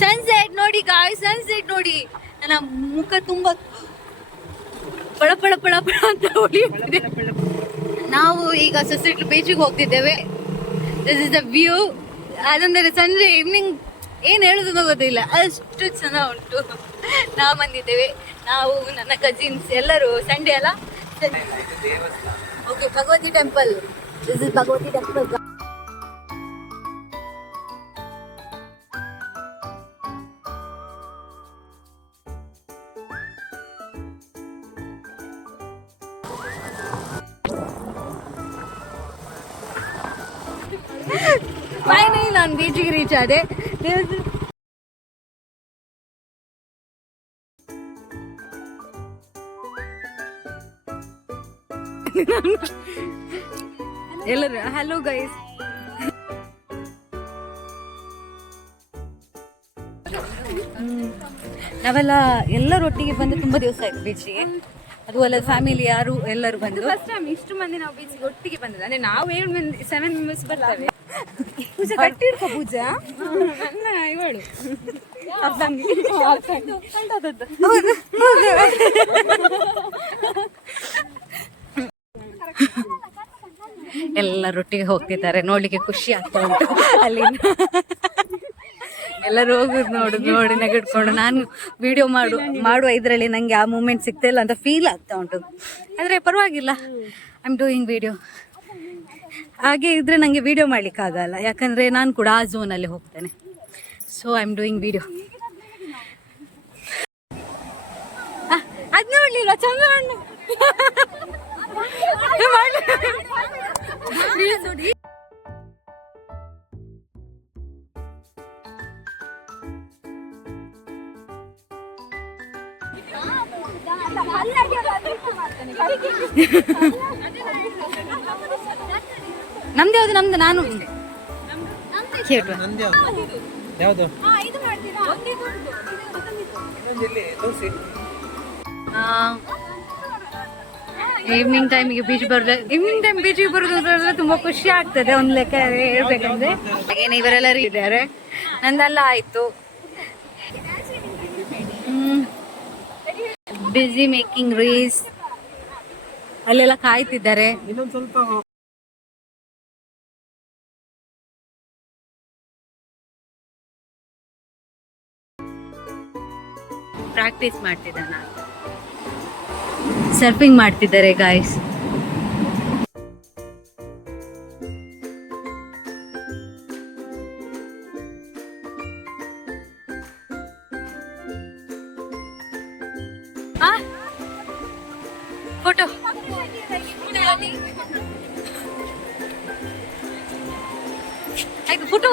Sunset ನೋಡಿ ಗಾಯ್, sunset ನೋಡಿ. ನನ್ನ ಮುಖ ತುಂಬಾ ಪಳ ಪಳ ಪಳ ಪಳ ಅಂತ ಹೊಳೆಯುತ್ತಿದೆ. ನಾವು ಈಗ ಸೊಸೈಟಿ ಬೀಚಿಗೆ ಹೋಗ್ತಿದ್ದೇವೆ. This is the view. ಅದಂದರೆ ಸಂಜೆ ಈವ್ನಿಂಗ್ ಏನು ಹೇಳೋದು ಗೊತ್ತಿಲ್ಲ, ಅಷ್ಟು ಚೆನ್ನಾಗಿ ಉಂಟು. ನಾವು ಬಂದಿದ್ದೇವೆ, ನಾವು ನನ್ನ ಕಸಿನ್ಸ್ ಎಲ್ಲರೂ. ಸಂಡೇ ಅಲ್ಲ, okay. Bhagavathi temple, this is Bhagavathi temple. Finally ನಾನು ಬೀಚಿಗೆ ರೀಚ್ ಆದೆ. ಎಲ್ಲರೂ ಹಲೋ ಗೈಸ್. ನಾವೆಲ್ಲ ಎಲ್ಲರೊಟ್ಟಿಗೆ ಬಂದು ತುಂಬಾ ದಿವಸ ಆಯ್ತು ಬೀಚಿಗೆ. ಅದು ಅಲ್ಲ ಫ್ಯಾಮಿಲಿ ಯಾರು ಎಲ್ಲರೂ ಬಂದು ಫಸ್ಟ್ ಟೈಮ್ ಇಷ್ಟು ಮಂದಿ ನಾವು ಬೀಚಿಗೆ ಒಟ್ಟಿಗೆ ಬಂದದ್ದು. ಅಂದ್ರೆ ನಾವು 7 ಮೆಂಬರ್ಸ್ ಬರ್ತೇವೆ. ಪೂಜೆ ಕಟ್ಟಿಡ್ಕೊ ಪೂಜಾ, ನನ್ನ ಇವಳು ಎಲ್ಲರೊಟ್ಟಿಗೆ ಹೋಗ್ತಿದ್ದಾರೆ. ನೋಡ್ಲಿಕ್ಕೆ ಖುಷಿ ಆಗ್ತಾ ಉಂಟು. ಅಲ್ಲಿ ಎಲ್ಲರೂ ಹೋಗುದು ನೋಡಿ ನಗಡ್ಕೊಂಡು. ನಾನು ವಿಡಿಯೋ ಮಾಡುವ ಇದರಲ್ಲಿ ನನಗೆ ಆ ಮೂಮೆಂಟ್ ಸಿಗ್ತಾ ಇಲ್ಲ ಅಂತ ಫೀಲ್ ಆಗ್ತಾ ಉಂಟು. ಆದರೆ ಪರವಾಗಿಲ್ಲ, ಐ ಆಮ್ ಡೂಯಿಂಗ್ ವಿಡಿಯೋ. ಹಾಗೆ ಇದ್ರೆ ನನಗೆ ವಿಡಿಯೋ ಮಾಡಲಿಕ್ಕಾಗಲ್ಲ, ಯಾಕಂದರೆ ನಾನು ಕೂಡ ಆ ಝೋನಲ್ಲಿ ಹೋಗ್ತೇನೆ. So I am doing video. ಅದು ನೋಡಲಿಲ್ಲ, ಚಂದ ನಮ್ದು ಯಾವ್ದು? ನಮ್ದು ನಾನು ಯಾವುದು ಈವ್ನಿಂಗ್ ಟೈಮಿಗೆ ಬೀಚ್ ಬೀಚಿಗೆ ಬರೋದು ತುಂಬಾ ಖುಷಿ ಆಗ್ತದೆ ಒಂದು ಲೆಕ್ಕ ಹೇಳ್ಬೇಕಂದ್ರೆ. ಹಾಗೇನೆ ಇವರೆಲ್ಲರೂ ಇದ್ದಾರೆ, ನಂದೆಲ್ಲ ಆಯ್ತು. ಬಿಸಿ ಮೇಕಿಂಗ್ ರೀಲ್ಸ್, ಅಲ್ಲೆಲ್ಲ ಕಾಯ್ತಿದ್ದಾರೆ. ಇನ್ನೊಂದು ಸ್ವಲ್ಪ ಪ್ರಾಕ್ಟೀಸ್ ಮಾಡ್ತಿದ್ದೆ ನಾನು. ಸರ್ಫಿಂಗ್ ಮಾಡ್ತಿದ್ದಾರೆ ಗಾಯ್ಸ್. ಫೋಟೋ ಆಯ್ತು, ಫೋಟೋ